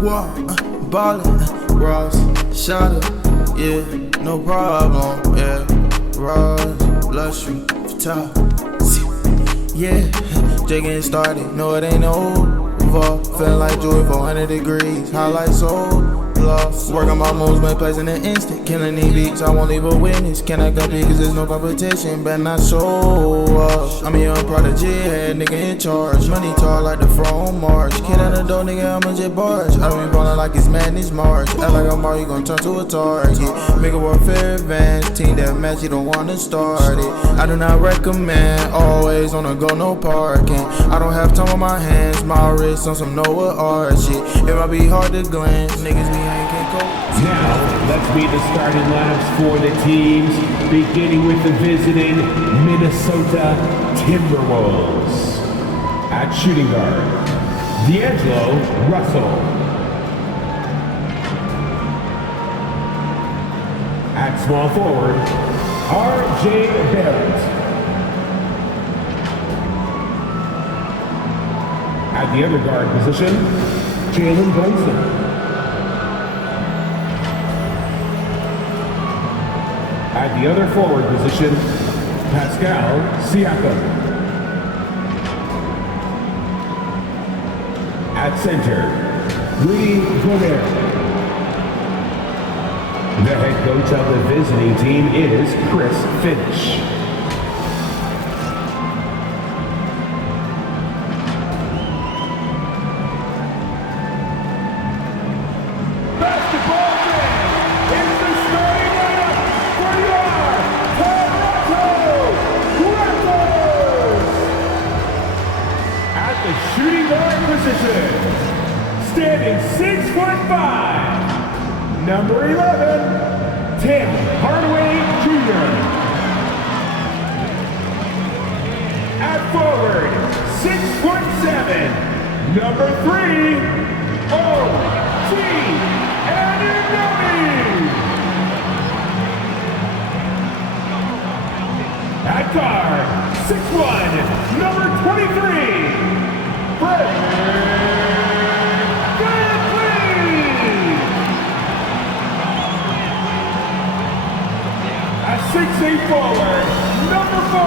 ballin', Ross, shot it, yeah, no problem, yeah, Ross, luxury, top, yeah, just getting started, no it ain't over, feeling like Joey 400 degrees, highlights so lost. Work on my moves, make plays in an instant. Killing these beats, I won't leave a witness. Can I compete cause there's no competition? Better not show up. I'm a young prodigy, head nigga in charge. Money tall like the front March. Kid on the door, nigga, I'm a jet barge. I don't be ballin' like it's madness March. Act like I'm Mario, you gon' turn to a target. Make a warfare advance. Team that match, you don't wanna start it. I do not recommend, always on the go, no parking. I don't have time on my hands, my wrist on some Noah art shit. It might be hard to glance, niggas be now, let's meet the starting lineups for the teams, beginning with the visiting Minnesota Timberwolves. At shooting guard, D'Angelo Russell. At small forward, R.J. Barrett. At the other guard position, Jalen Brunson. At the other forward position, Pascal Siakam. At center, Rudy Gobert. The head coach of the visiting team is Chris Finch. Shooting guard position, standing 6'5", number 11, Tim Hardaway Jr. At forward, 6'7", number 3, O.G. Anunoby. At guard, 6'1", number 23. A 6'8" forward, number 4,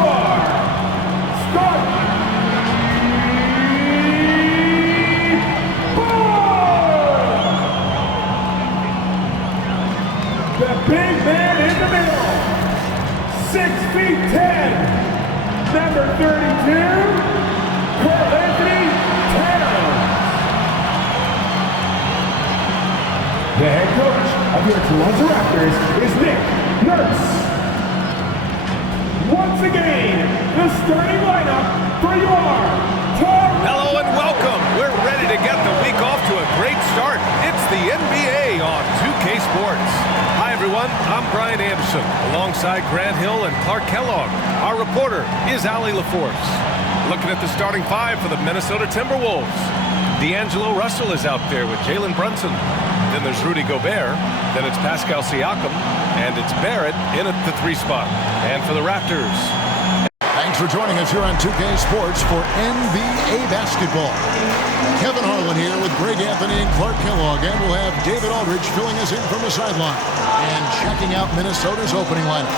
Scottie Barnes. The big man in the middle, 6'10", number 32. The head coach of your Toronto Raptors is Nick Nurse. Once again, the starting lineup for your Toronto. Hello and welcome. We're ready to get the week off to a great start. It's the NBA on 2K Sports. Hi everyone, I'm Brian Anderson, alongside Grant Hill and Clark Kellogg. Our reporter is Allie LaForce. Looking at the starting five for the Minnesota Timberwolves. D'Angelo Russell is out there with Jalen Brunson. Then there's Rudy Gobert. Then it's Pascal Siakam. And it's Barrett in at the 3 spot. And for the Raptors. Thanks for joining us here on 2K Sports for NBA basketball. Kevin Harlan here with Greg Anthony and Clark Kellogg. And we'll have David Aldridge filling us in from the sideline. And checking out Minnesota's opening lineup.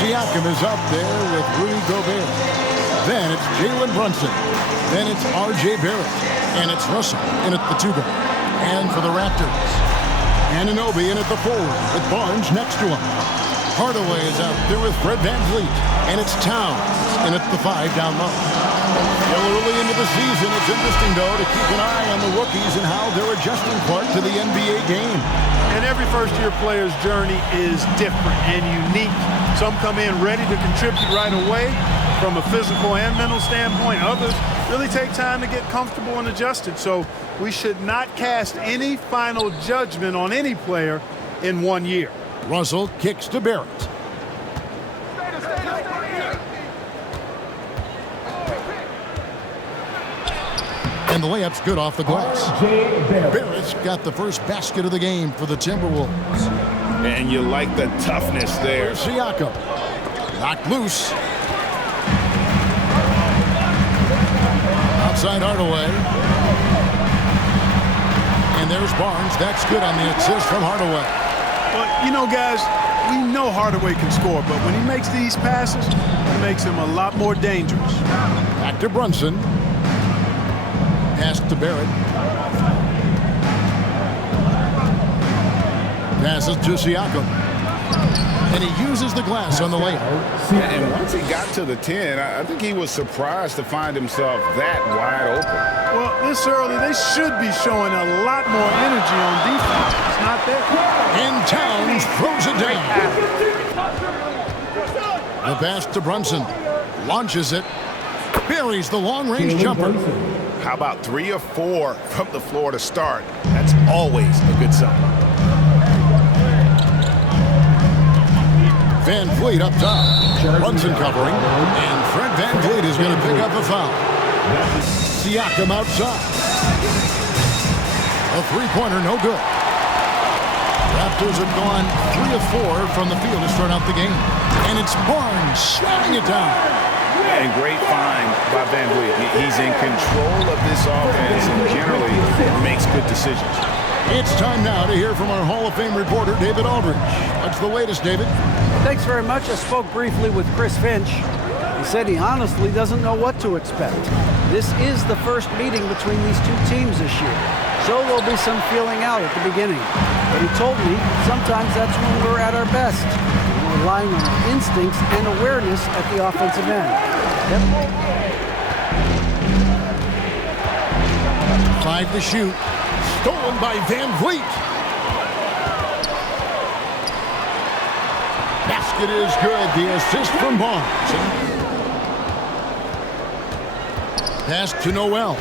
Siakam is up there with Rudy Gobert. Then it's Jalen Brunson. Then it's R.J. Barrett. And it's Russell in at the 2 guard. And for the Raptors, Anunoby in at the forward with Barnes next to him. Hardaway is out there with Fred VanVleet. And it's Towns in at the 5 down low. Still early into the season, it's interesting, though, to keep an eye on the rookies and how they're adjusting Clark to the NBA game. And every first-year player's journey is different and unique. Some come in ready to contribute right away from a physical and mental standpoint. Others really take time to get comfortable and adjusted. So we should not cast any final judgment on any player in 1 year. Russell kicks to Barrett. And the layup's good off the glass. Barrett's got the first basket of the game for the Timberwolves. And you like the toughness there. Siakam knocked loose. Outside Hardaway. And there's Barnes. That's good on the assist from Hardaway. Well, you know, guys, we know Hardaway can score, but when he makes these passes, it makes him a lot more dangerous. Back to Brunson. Pass to Barrett. Passes to Siakam. And he uses the glass on the layup. And once he got to the 10, I think he was surprised to find himself that wide open. Well, this early, they should be showing a lot more energy on defense. It's not there. And Towns throws it down. The pass to Brunson. Launches it. Buries the long-range jumper. How about 3 or 4 from the floor to start? That's always a good sign. Van Vliet up top. Brunson covering. And Fred Van Vliet is going to pick up a foul. Siakam outside. A three-pointer, no good. Raptors have gone 3 of 4 from the field to start out the game. And it's Barnes slamming it down. And great find by Van Vliet. He's in control of this offense and generally makes good decisions. It's time now to hear from our Hall of Fame reporter, David Aldridge. What's the latest, David? Thanks very much. I spoke briefly with Chris Finch. He said he honestly doesn't know what to expect. This is the first meeting between these two teams this year, so there'll be some feeling out at the beginning. But he told me sometimes that's when we're at our best, relying on our instincts and awareness at the offensive end. Yep. 5 to shoot. Stolen by Van Vliet. Basket is good. The assist from Barnes. Pass to Noel.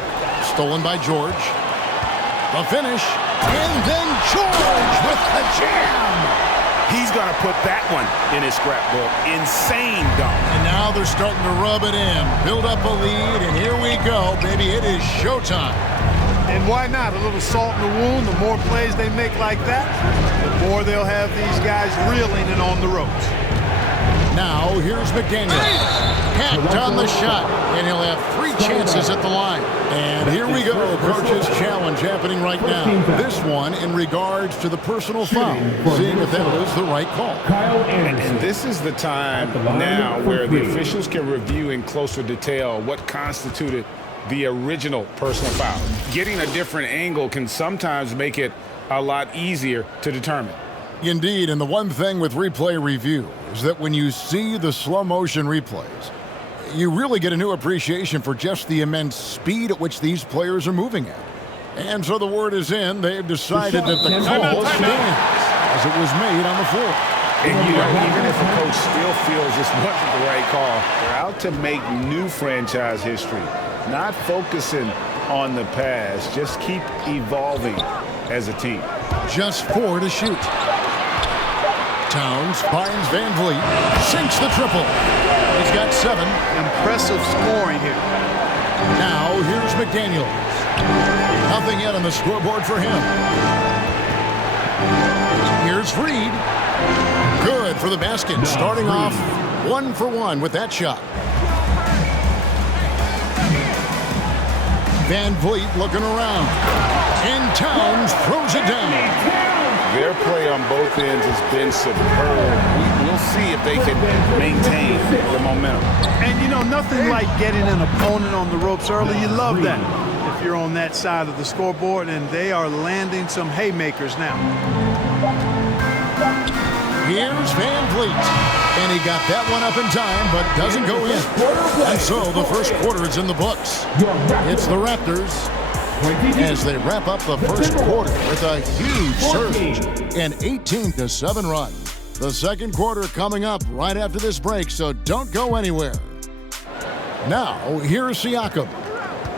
Stolen by George. The finish. And then George with the jam. He's going to put that one in his scrapbook. Insane dunk. And now they're starting to rub it in. Build up a lead, and here we go, baby. It is showtime. And why not? A little salt in the wound. The more plays they make like that, the more they'll have these guys reeling and on the ropes. Now, here's McDaniel. Hacked on the shot, and he'll have 3 chances at the line. And here we go, coach's challenge happening right now. This one in regards to the personal foul, seeing if that was the right call. And this is the time now where the officials can review in closer detail what constituted the original personal foul. Getting a different angle can sometimes make it a lot easier to determine. Indeed, and the one thing with replay review is that when you see the slow motion replays, you really get a new appreciation for just the immense speed at which these players are moving at. And so the word is in, they've decided that the call stands as it was made on the floor. And you know, even if a coach still feels this wasn't the right call, they're out to make new franchise history. Not focusing on the past, just keep evolving as a team. Just 4 to shoot. Towns finds Van Vliet, sinks the triple. He's got 7. Impressive scoring here. Now here's McDaniel. Nothing yet on the scoreboard for him. Here's Reed. Good for the basket. Starting off 1 for 1 with that shot. Van Vliet looking around. And Towns throws it down. Their play on both ends has been superb. We'll see if they can maintain the momentum. And you know, nothing like getting an opponent on the ropes early. You love that if you're on that side of the scoreboard, and they are landing some haymakers now. Here's Van Vliet. And he got that one up in time, but doesn't go in. And so the first quarter is in the books. It's the Raptors as they wrap up the first quarter with a huge surge, an 18-7 run. The second quarter coming up right after this break, so don't go anywhere. Now, here's Siakam.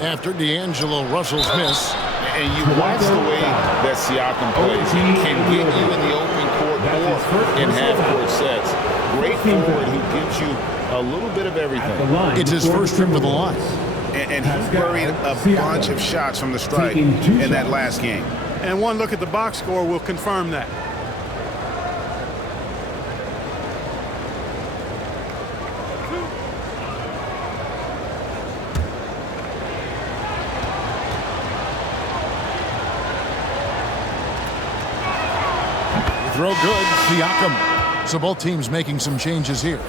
After D'Angelo Russell's miss. And you watch the way that Siakam plays. He can get you in the open court or in half-court sets. Great forward who gives you a little bit of everything. It's his first trip to the line. And he buried a bunch of shots from the stripe in that last game. And one look at the box score will confirm that. throw good. Siakam. So both teams making some changes here.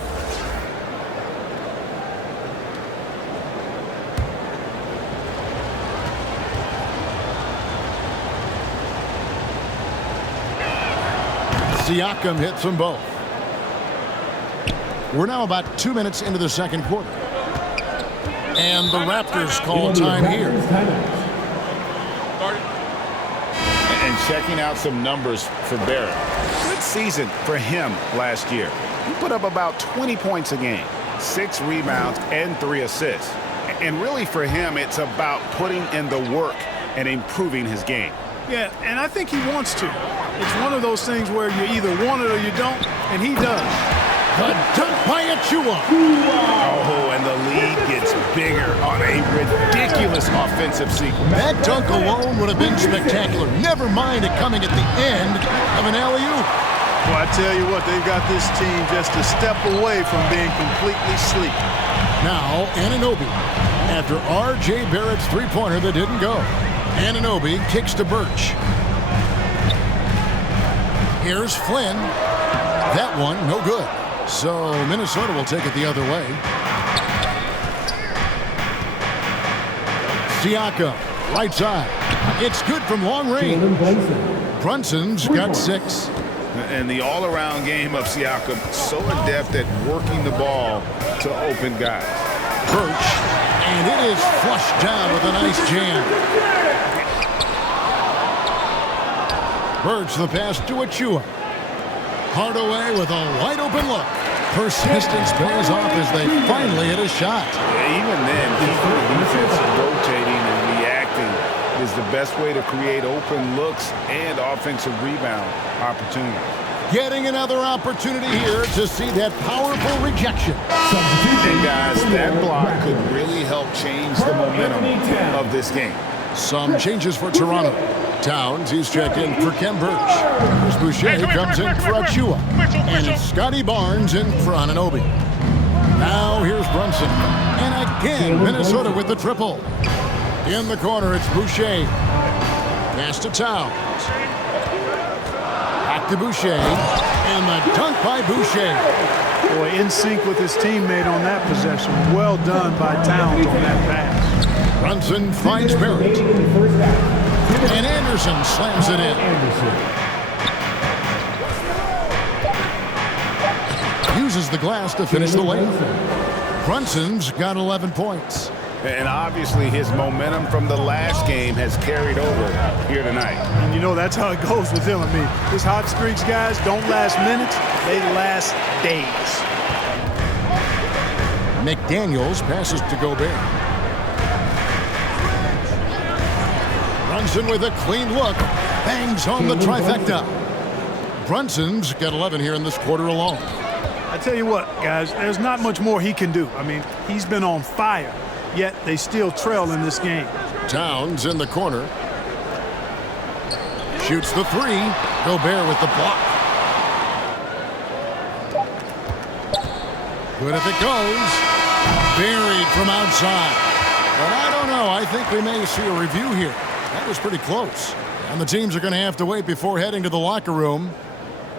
Siakam hits them both. We're now about 2 minutes into the second quarter. And the Raptors call time here. And checking out some numbers for Barrett. Good season for him last year. He put up about 20 points a game, 6 rebounds, and 3 assists. And really for him, it's about putting in the work and improving his game. Yeah, and I think he wants to. It's one of those things where you either want it or you don't, and he does. The dunk by Achua. Oh, and the lead gets bigger on a ridiculous offensive sequence. That dunk alone would have been spectacular. Never mind it coming at the end of an alley-oop. Well, I tell you what, they've got this team just a step away from being completely sleep. Now, Anunoby. After R.J. Barrett's three-pointer that didn't go. Anunoby kicks to Birch. Here's Flynn. That one, no good. So Minnesota will take it the other way. Siakam, right side. It's good from long range. Brunson's got 6. And the all-around game of Siakam, so adept at working the ball to open guys. Birch, and it is flushed down with a nice jam. Birch the pass to Achua. Hardaway with a wide-open look. Persistence pays off as they finally hit a shot. Yeah, even then, keeping the defense rotating and reacting is the best way to create open looks and offensive rebound opportunities. Getting another opportunity here to see that powerful rejection. And guys, that block could really help change the momentum of this game. Some changes for Toronto. Towns, he's checked in for Kem Birch. Here's Boucher, comes in for Achua. And it's Scottie Barnes in for Anunoby. Now here's Brunson. And again, Minnesota with the triple. In the corner, it's Boucher. Pass to Towns. Back to Boucher. And the dunk by Boucher. Boy, in sync with his teammate on that possession. Well done by Towns on that pass. Brunson finds Barrett. And Anderson slams it in. Uses the glass to finish the layup. Brunson's got 11 points. And obviously his momentum from the last game has carried over here tonight. And you know that's how it goes with him. I mean, his hot streaks, guys, don't last minutes. They last days. McDaniels passes to Gobert. Brunson with a clean look. Bangs home the trifecta. Brunson's got 11 here in this quarter alone. I tell you what, guys, there's not much more he can do. I mean, he's been on fire, yet they still trail in this game. Towns in the corner. Shoots the 3. Gobert with the block. Good if it goes. Buried from outside. But I don't know. I think we may see a review here. That was pretty close. And the teams are going to have to wait before heading to the locker room.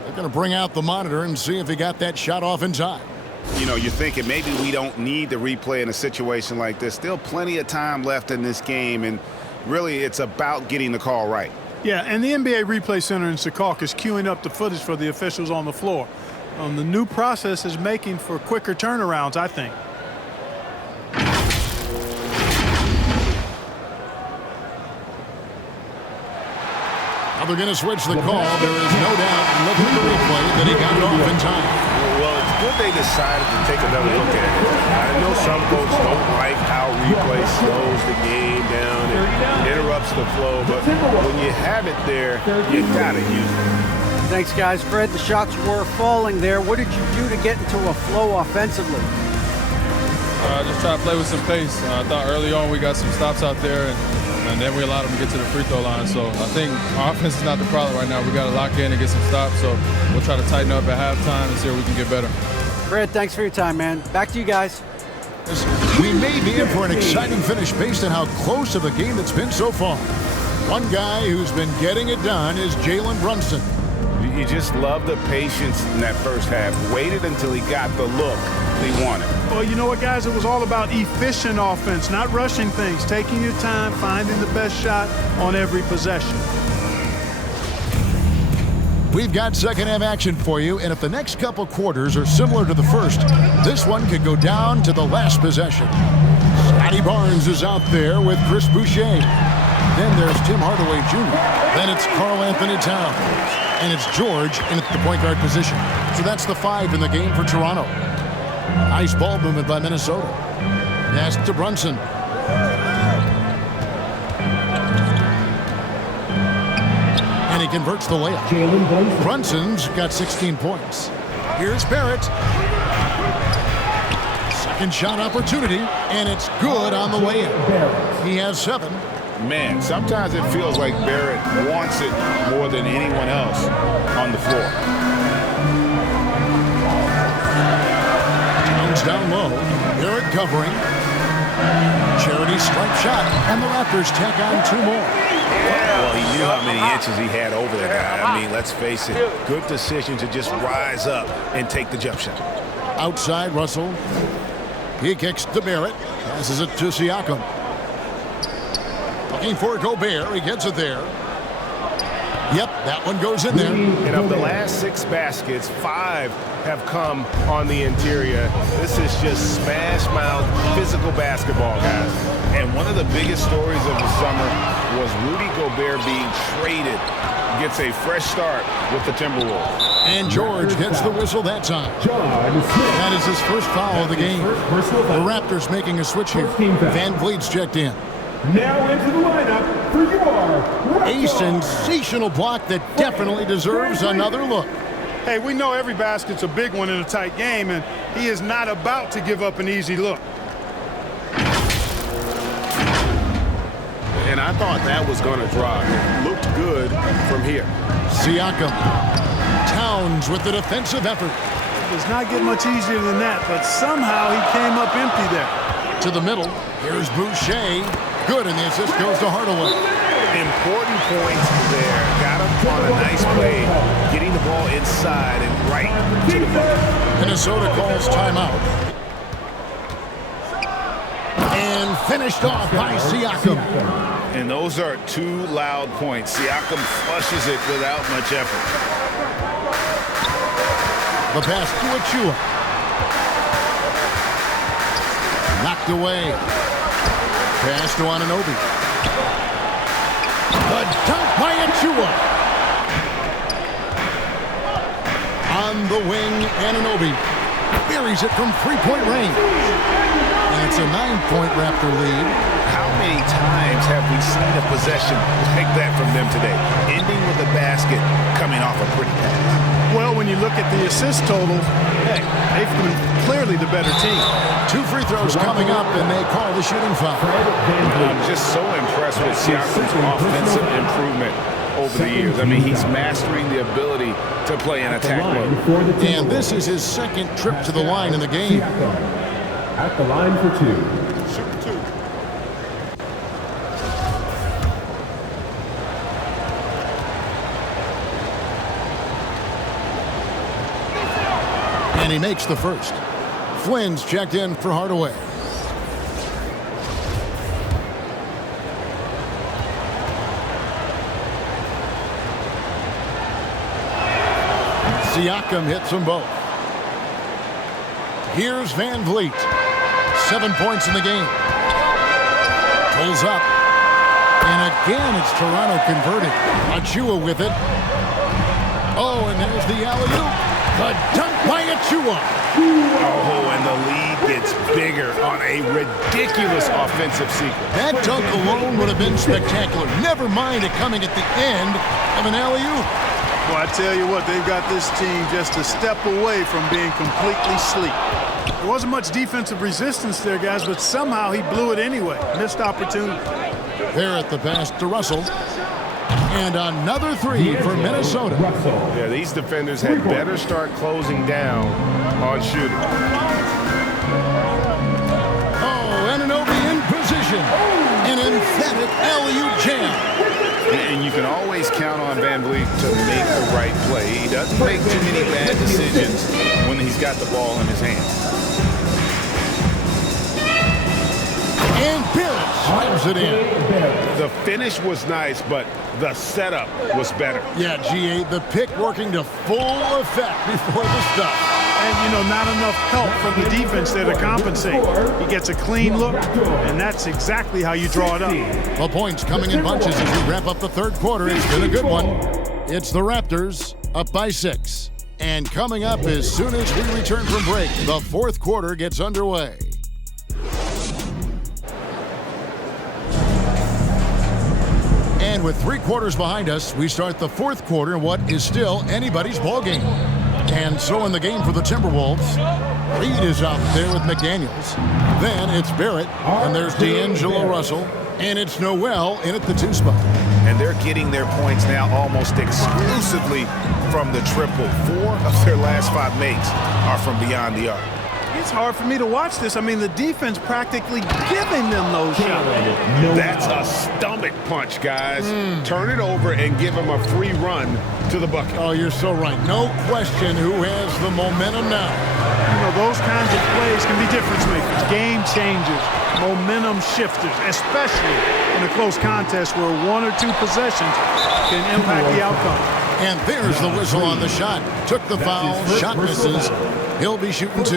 They're going to bring out the monitor and see if he got that shot off in time. You know, you're thinking maybe we don't need to replay in a situation like this. Still plenty of time left in this game, and really it's about getting the call right. Yeah, and the NBA Replay Center in Secaucus is queuing up the footage for the officials on the floor. The new process is making for quicker turnarounds, I think. Now they're going to switch the call. There is no doubt, looking at the replay, that he got it off in time. Well, it's good they decided to take another look at it. I know some folks don't like how replay slows the game down and interrupts the flow, but when you have it there, you got to use it. Thanks, guys. Fred, the shots were falling there. What did you do to get into a flow offensively? Just try to play with some pace. I thought early on we got some stops out there, and then we allowed them to get to the free throw line. So I think our offense is not the problem right now. We got to lock in and get some stops. So we'll try to tighten up at halftime and see if we can get better. Fred, thanks for your time, man. Back to you guys. We may be in for an exciting finish based on how close of a game it's been so far. One guy who's been getting it done is Jalen Brunson. You just love the patience in that first half. Waited until he got the look he wanted. Well, you know what, guys? It was all about efficient offense, not rushing things, taking your time, finding the best shot on every possession. We've got second half action for you, and if the next couple quarters are similar to the first, this one could go down to the last possession. Scottie Barnes is out there with Chris Boucher. Then there's Tim Hardaway Jr. Then it's Karl Anthony Towns. And it's George in at the point guard position. So that's the 5 in the game for Toronto. Nice ball movement by Minnesota. Pass to Brunson. And he converts the layup. Brunson's got 16 points. Here's Barrett. Second shot opportunity, and it's good on the way in. He has 7. Man, sometimes it feels like Barrett wants it more than anyone else on the floor. Jones down low. Barrett covering. Charity stripe shot, and the Raptors tack on 2 more. Well, he knew how many inches he had over the guy. I mean, let's face it, good decision to just rise up and take the jump shot. Outside, Russell. He kicks to Barrett. Passes it to Siakam. Looking for Gobert. He gets it there. Yep, that one goes in there. And of the last 6 baskets, 5 have come on the interior. This is just smash mouth physical basketball, guys. And one of the biggest stories of the summer was Rudy Gobert being traded. Gets a fresh start with the Timberwolves. And George gets the whistle that time. That is his first foul of the game. The Raptors making a switch here. Van Vliet's checked in. Now into the lineup for your A sensational block that definitely deserves another look. Hey, we know every basket's a big one in a tight game, and he is not about to give up an easy look. And I thought that was going to drop. It looked good from here. Siakam. Towns with the defensive effort. It does not get much easier than that, but somehow he came up empty there. To the middle. Here's Boucher. Good, and the assist goes to Hardaway. Important points there. Got him on a nice play, getting the ball inside and right to the bucket. Minnesota calls timeout. And finished off by Siakam. And those are 2 loud points. Siakam flushes it without much effort. The pass to Achua. Knocked away. Pass to Anunoby. The dunk by Achua. On the wing, Anunoby buries it from 3-point range. And it's a 9-point Raptor lead. How many times have we seen a possession like that from them today? Ending with a basket, coming off a pretty pass. Well, when you look at the assist totals, hey, they've been clearly the better team. 2 free throws coming up, and they call the shooting foul. I'm just so impressed with Siakam's offensive improvement over the years. I mean, he's mastering the ability to play in attack mode. And this is his 2nd trip to the line in the game. At the line for 2. And he makes the first. Flynn's checked in for Hardaway. Siakam hits them both. Here's Van Vliet. 7 points in the game. Pulls up. And again, it's Toronto converting. Achua with it. Oh, and there's the alley-oop. The dunk by Achua. Oh, and the lead gets bigger on a ridiculous offensive sequence. That dunk alone would have been spectacular. Never mind it coming at the end of an alley-oop. Well, I tell you what, they've got this team just a step away from being completely asleep. There wasn't much defensive resistance there, guys, but somehow he blew it anyway. Missed opportunity. Barrett the pass to Russell. And another 3 for Minnesota. Yeah, these defenders had better start closing down on shooting. Oh, Anunoby in position. An emphatic alley-oop jam. And you can always count on Van Vliet to make the right play. He doesn't make too many bad decisions when he's got the ball in his hands. And Barrett slams it in. The finish was nice, but the setup was better. Yeah, GA, the pick working to full effect before the stuff. And, you know, not enough help from the defense there to compensate. He gets a clean look, and that's exactly how you draw it up. The points coming in bunches as we wrap up the third quarter. It's been a good one. It's the Raptors up by 6. And coming up as soon as we return from break, the fourth quarter gets underway. And with 3 quarters behind us, we start the fourth quarter in what is still anybody's ball game. And so in the game for the Timberwolves, Reed is out there with McDaniels. Then it's Barrett, and there's D'Angelo Russell, and it's Noel in at the 2 spot. And they're getting their points now almost exclusively from the triple. 4 of their last 5 makes are from beyond the arc. It's hard for me to watch this. I mean, the defense practically giving them those shots. That's a stomach punch, guys. Turn it over and give them a free run to the bucket. Oh, you're so right. No question who has the momentum now. You know, those kinds of plays can be difference makers, game changers, momentum shifters, especially in a close contest where 1 or 2 possessions can impact the outcome. And there's the whistle on the shot. Took the foul, shot misses. He'll be shooting 2.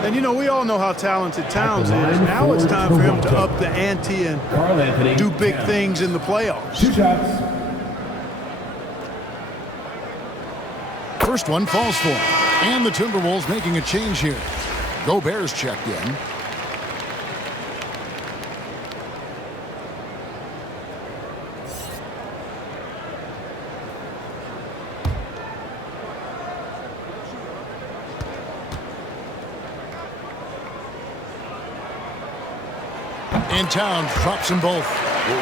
And, you know, we all know how talented Towns is. Now it's time for him to up the ante and do big things in the playoffs. 2 shots. First one falls for him. And the Timberwolves making a change here. Gobert's checked in. And Towns drops them both.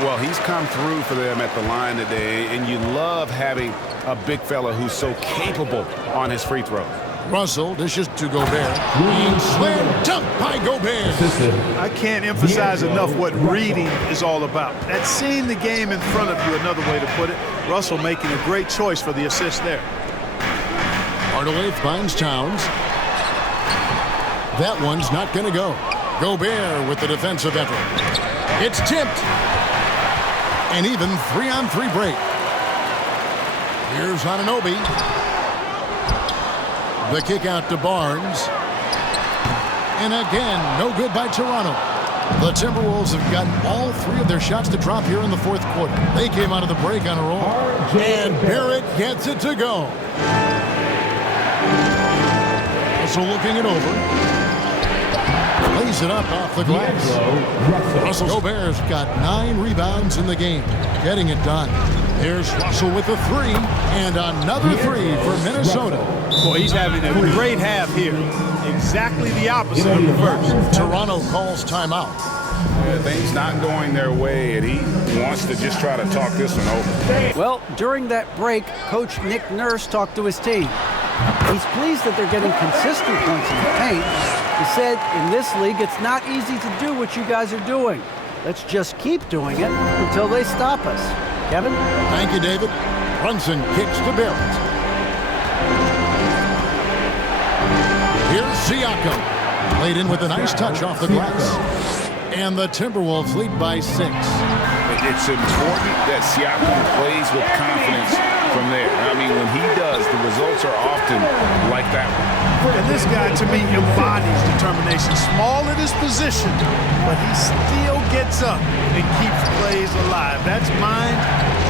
Well, he's come through for them at the line today, and you love having a big fella who's so capable on his free throw. Russell dishes to Gobert. And slam dunk by Gobert. I can't emphasize enough what reading is all about. That's seeing the game in front of you, another way to put it. Russell making a great choice for the assist there. Hardaway finds Towns. That one's not going to go. Gobert with the defensive effort. It's tipped. And even 3-on-3 break. Here's Anunoby. The kick out to Barnes. And again, no good by Toronto. The Timberwolves have gotten all 3 of their shots to drop here in the fourth quarter. They came out of the break on a roll. And Barrett gets it to go. So looking it over. Plays it up off the glass. Russell Gobert's got 9 rebounds in the game. Getting it done. There's Russell with a 3. And another 3 for Minnesota. Boy, he's having a great half here. Exactly the opposite of the first. Toronto calls timeout. Things not going their way, and he wants to just try to talk this one over. Well, during that break, Coach Nick Nurse talked to his team. He's pleased that they're getting consistent points in the paint. He said, in this league, it's not easy to do what you guys are doing. Let's just keep doing it until they stop us. Kevin? Thank you, David. Brunson kicks to Barrett. Here's Siakam. Played in with a nice touch off the glass. And the Timberwolves lead by 6. It's important that Siakam plays with confidence from there. I mean, when he does, the results are often like that one. And this guy, to me, embodies determination. Small at his position, but he still gets up and keeps plays alive. That's mind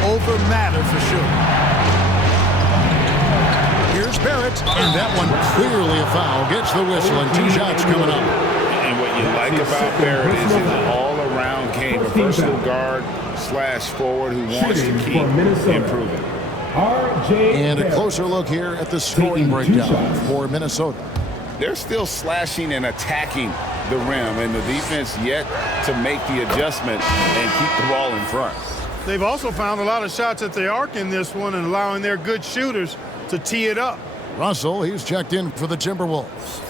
over matter for sure. Here's Barrett, and that one clearly a foul. Gets the whistle, and 2 shots coming up. And what you like about Barrett is an all-around game, a versatile guard / forward who wants to keep improving. And a closer look here at the scoring breakdown for Minnesota. They're still slashing and attacking the rim, and the defense yet to make the adjustment and keep the ball in front. They've also found a lot of shots at the arc in this one and allowing their good shooters to tee it up. Russell, he's checked in for the Timberwolves.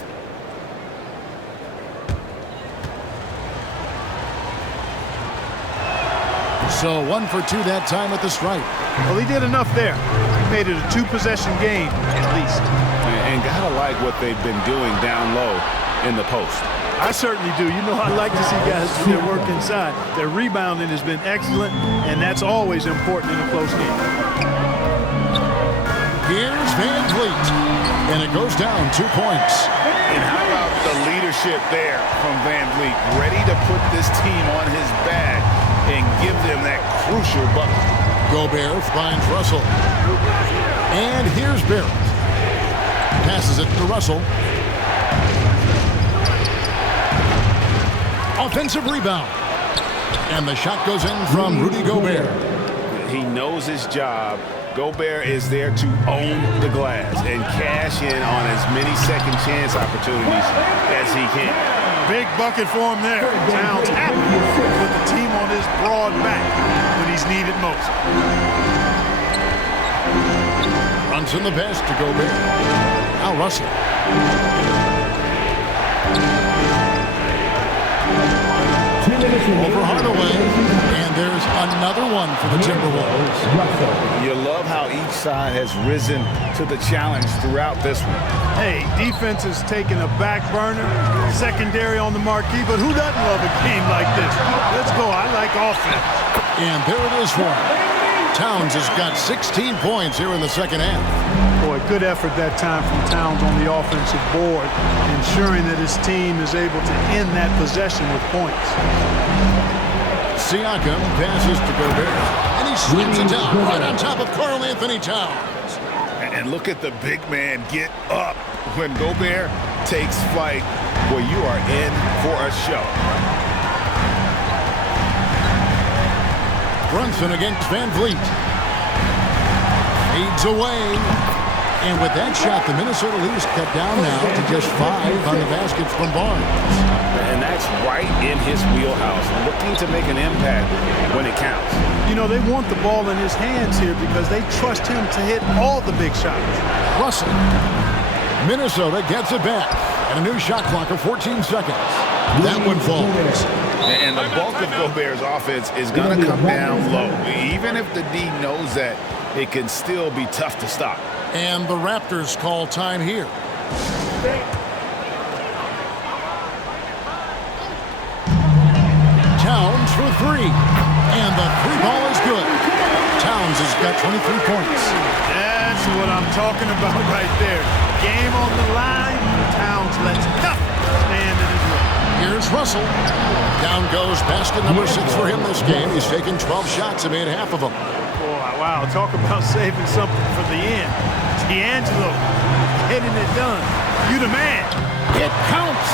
So 1 for 2 that time at the stripe. Well, he did enough there. He made it a 2-possession game at least. And gotta like what they've been doing down low in the post. I certainly do. You know, I like to see guys do their work inside. Their rebounding has been excellent, and that's always important in a close game. Here's Van Vliet, and it goes down 2 points. And how about the leadership there from Van Vliet, ready to put this team on his back and give them that crucial bucket. Gobert finds Russell. And here's Barrett. Passes it to Russell. Offensive rebound. And the shot goes in from Rudy Gobert. He knows his job. Gobert is there to own the glass and cash in on as many second chance opportunities as he can. Big bucket for him there. Towns happy to put the team on his broad back when he's needed most. Brunson the best to Gobert. Now Russell. Over Hardaway, and there's another one for the Timberwolves. You love how each side has risen to the challenge throughout this one. Hey, defense is taking a back burner, secondary on the marquee, but who doesn't love a game like this? Let's go. I like offense. And there it is for him. Towns has got 16 points here in the second half. Boy, good effort that time from Towns on the offensive board, ensuring that his team is able to end that possession with points. Siakam passes to Gobert, and he slams it down right on top of Karl Anthony Towns. And look at the big man get up when Gobert takes flight. Well, you are in for a show. Brunson against Van Vliet. Fades away. And with that shot, the Minnesota Leafs cut down now to just 5 on the basket from Barnes. And that's right in his wheelhouse, looking to make an impact when it counts. You know, they want the ball in his hands here because they trust him to hit all the big shots. Russell. Minnesota gets it back. And a new shot clock of 14 seconds. That one falls. And the bulk of Gobert's offense is going to come down low. Even if the D knows that, it can still be tough to stop. And the Raptors call time here. Towns for 3. And the 3 ball is good. Towns has got 23 points. That's what I'm talking about right there. Game on the line. Towns lets nothing stand in his way. Here's Russell. Down goes basket number 6 for him this game. He's taken 12 shots and made half of them. Boy, wow, talk about saving something for the end. D'Angelo getting it done. You the man. It counts.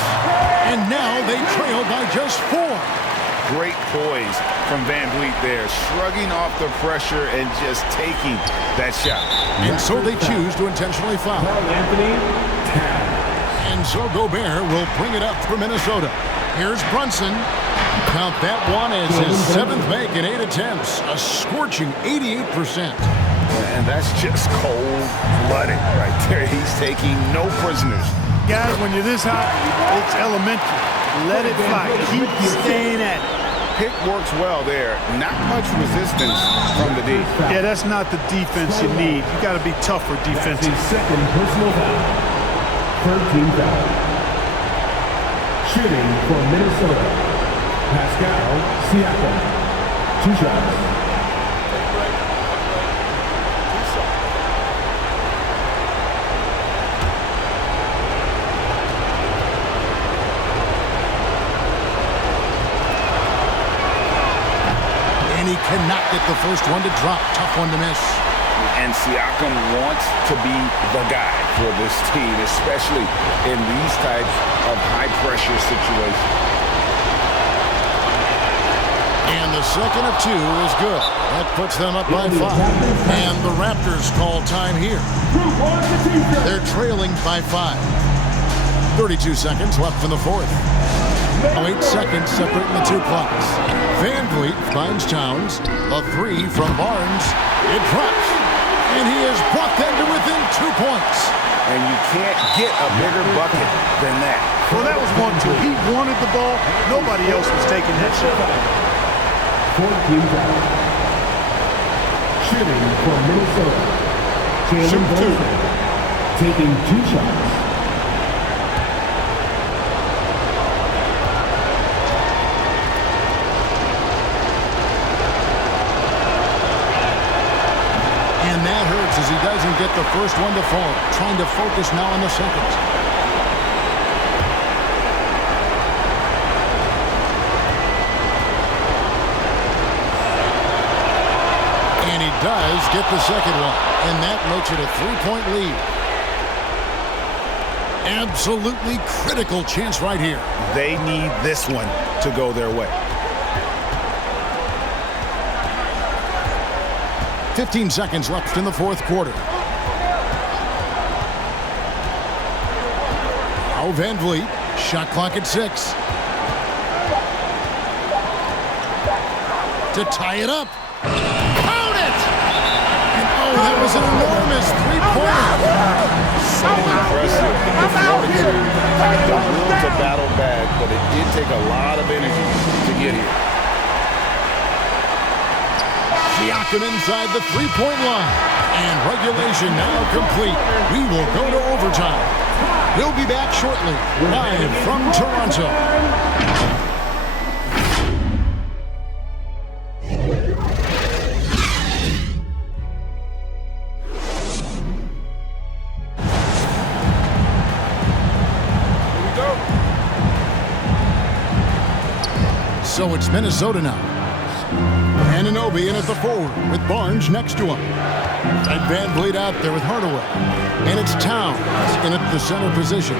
And now they trail by just 4. Great poise from Van Vliet there, shrugging off the pressure and just taking that shot. And so they choose to intentionally foul. And so Gobert will bring it up for Minnesota. Here's Brunson. Count that one as his 7th make in 8 attempts. A scorching 88%. And that's just cold-blooded right there. He's taking no prisoners. Guys, when you're this hot, it's elementary. Let it fly. Keep staying at it. Pick works well there. Not much resistance from the D. Yeah, that's not the defense you need. You got to be tougher defensively. Second personal foul. 13 foul. Shooting for Minnesota, Pascal Siakam. 2 shots. And he cannot get the first one to drop. Tough one to miss. And Siakam wants to be the guy for this team, especially in these types of high-pressure situations. And the second of 2 is good. That puts them up by 5. And the Raptors call time here. They're trailing by 5. 32 seconds left in the 4th. 8 seconds separating the 2 clocks. Van Vliet finds Towns. A 3 from Barnes. It drops. And he has brought them to within 2 points. And you can't get a bigger bucket than that. Well, that was 1-2. He wanted the ball. Nobody else was taking that shot. 14 foul. Shooting for Minnesota. Jalen Brunson, taking 2 shots. And that hurts as he doesn't get the first one to fall. Trying to focus now on the second. And he does get the second one. And that makes it a 3-point lead. Absolutely critical chance right here. They need this one to go their way. 15 seconds left in the fourth quarter. Now Van Vliet. Shot clock at 6. To tie it up. Count it! And oh, that was an enormous three-pointer. So impressive. The fortitude. The will to battle back, but it did take a lot of energy to get here. Siakam inside the three-point line. And regulation now complete. We will go to overtime. We'll be back shortly, live from Toronto. So it's Minnesota now. Anunoby in at the forward with Barnes next to him. And Van Vliet out there with Hardaway. And it's Towns in at the center position.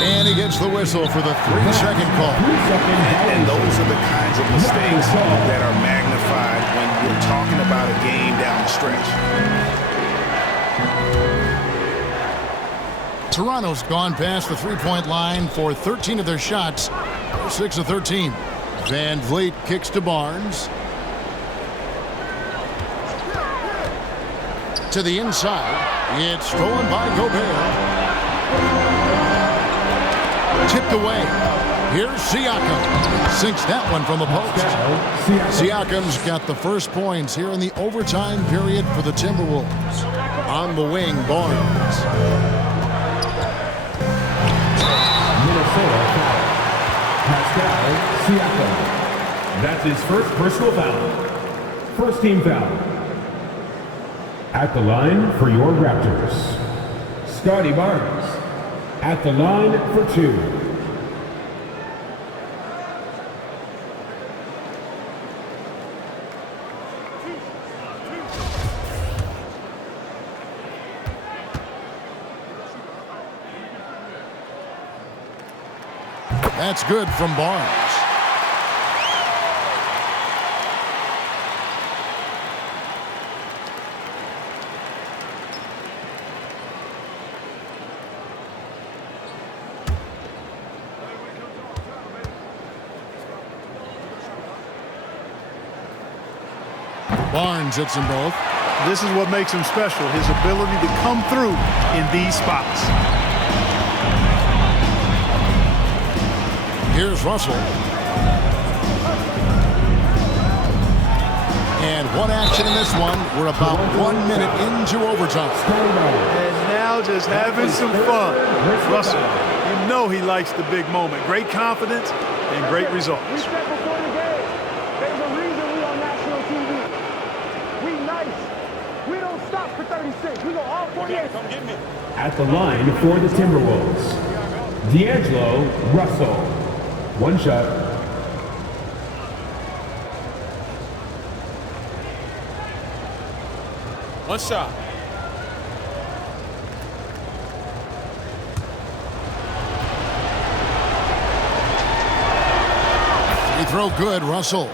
And he gets the whistle for the 3-second call. And those are the kinds of mistakes that are magnified when you're talking about a game down the stretch. Toronto's gone past the three-point line for 13 of their shots. 6 of 13. Van Vliet kicks to Barnes. To the inside. It's stolen by Gobert. Tipped away. Here's Siakam. Sinks that one from the post. Siakam's got the first points here in the overtime period for the Timberwolves. On the wing, Barnes. Minnesota foul. Pascal Siakam. That's his first personal foul. First team foul. At the line for your Raptors, Scottie Barnes. At the line for 2. That's good from Barnes. Barnes hits them both. This is what makes him special, his ability to come through in these spots. Here's Russell. And one action in this one. We're about 1 minute into overtime. And now just having some fun. Russell, you know he likes the big moment. Great confidence and great results. We said before the game, there's a reason we on national TV. We nice. We don't stop for 36. We go all 48. Come get me. At the line for the Timberwolves, D'Angelo Russell. One shot. One shot. He throw good, Russell.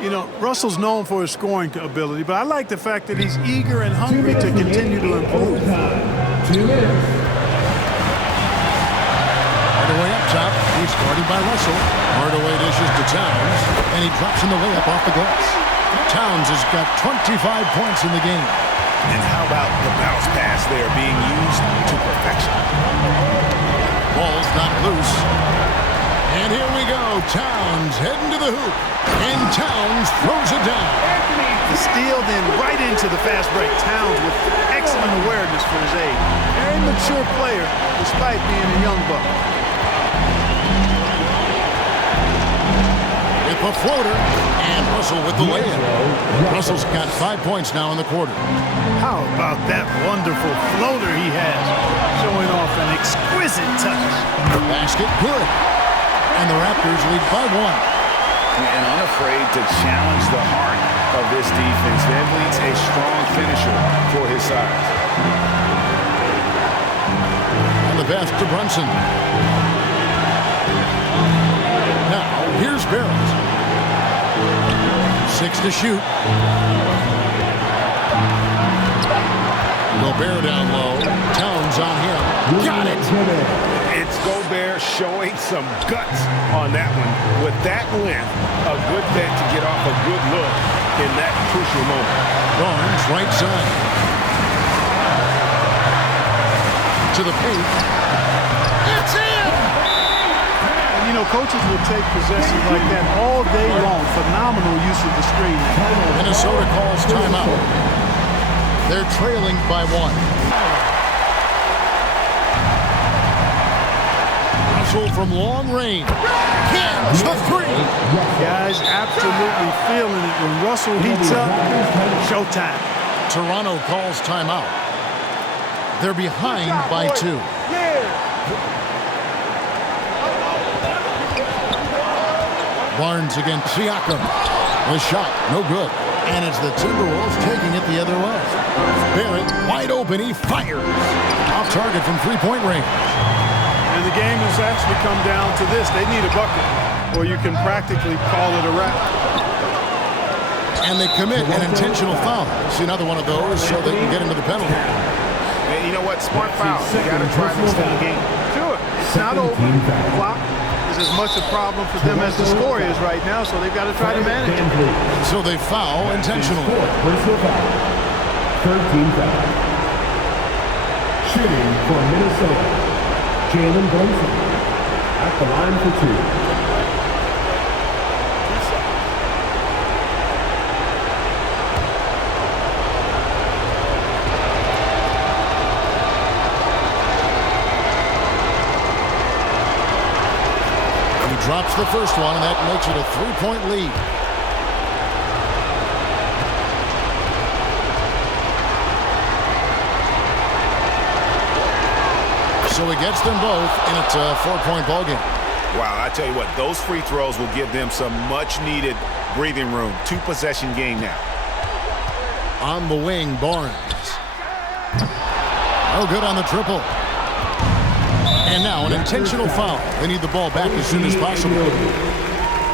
You know, Russell's known for his scoring ability, but I like the fact that he's eager and hungry to continue to improve. 2 minutes. Hardaway up top. He's guarded by Russell. Hardaway dishes to Towns, and he drops in the layup off the glass. Towns has got 25 points in the game. And how about the bounce pass there being used to perfection? Ball's not loose. And here we go. Towns heading to the hoop. And Towns throws it down. The steal, then right into the fast break. Towns with excellent awareness for his age. Very mature player, despite being a young buck. With a floater, and Russell with the layup. Russell's got 5 points now in the quarter. How about that wonderful floater he has? Showing off an exquisite touch. Basket good. And the Raptors lead by 1. And unafraid to challenge the heart of this defense. Van Vliet's a strong finisher for his size. And the pass to Brunson. Now, here's Barrett. 6 to shoot. Gobert down low. Towns on him. Got it! It's Gobert showing some guts on that one. With that length, a good bet to get off a good look in that crucial moment. Barnes, right side. To the paint. It's in! And you know, coaches will take possessions like that all day long. Phenomenal use of the screen. Minnesota calls timeout. They're trailing by 1. From long range. Cans the 3. Guys absolutely feeling it. When Russell heats up, showtime. Toronto calls timeout. They're behind by 2. Barnes against Siakam. The shot, no good. And it's the Timberwolves taking it the other way. Barrett, wide open, he fires. Off target from three-point range. And the game has actually come down to this. They need a bucket, or you can practically call it a wrap. And they commit an intentional foul. See another one of those so they can get into the penalty. And you know what? Smart foul. You got to try to extend the game. Sure. It's not over. The clock is as much a problem for them as the score is right now, so they've got to try to manage it. So they foul intentionally. Personal foul. Third team foul. Shooting for Minnesota. Jalen Brunson at the line for 2. He drops the first one, and that makes it a 3-point lead. So he gets them both, and it's a 4-point ball game. Wow, I tell you what, those free throws will give them some much-needed breathing room. 2-possession game now. On the wing, Barnes. No good on the triple. And now an intentional foul. They need the ball back as soon as possible.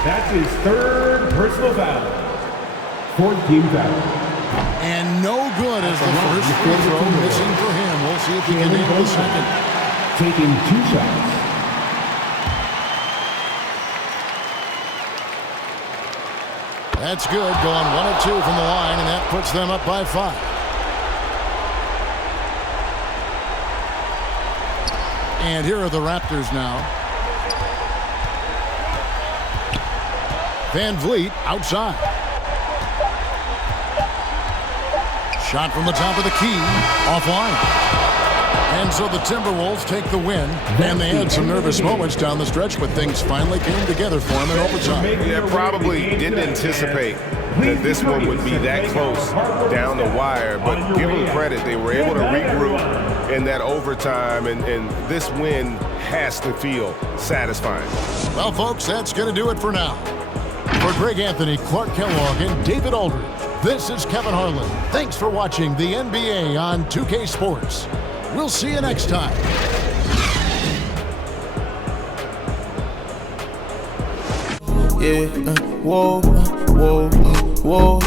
That's his third personal foul. Fourth team foul. And no good as the first free throw missing for him. We'll see if he can nail the second. Taking 2 shots. That's good. Going 1 of 2 from the line, and that puts them up by 5. And here are the Raptors now. Van Vliet outside. Shot from the top of the key. Offline. And so the Timberwolves take the win. And they had some nervous moments down the stretch, but things finally came together for them in overtime. Yeah, probably didn't anticipate that this one would be that close down the wire. But give them credit. They were able to regroup in that overtime. And this win has to feel satisfying. Well, folks, that's going to do it for now. For Greg Anthony, Clark Kellogg, and David Aldridge, this is Kevin Harlan. Thanks for watching the NBA on 2K Sports. We'll see you next time. Yeah, whoa, whoa, whoa.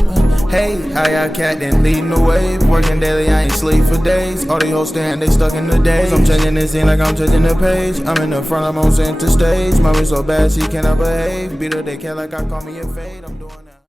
Hey, how y'all cat then leading the wave? Working daily, I ain't sleep for days. All these hoes stand, they stuck in the days. I'm changing the scene like I'm changing the page. I'm in the front, I'm on center stage. Mommy so bad, she cannot behave. Beat her, they care like I call me a fade. I'm doing that.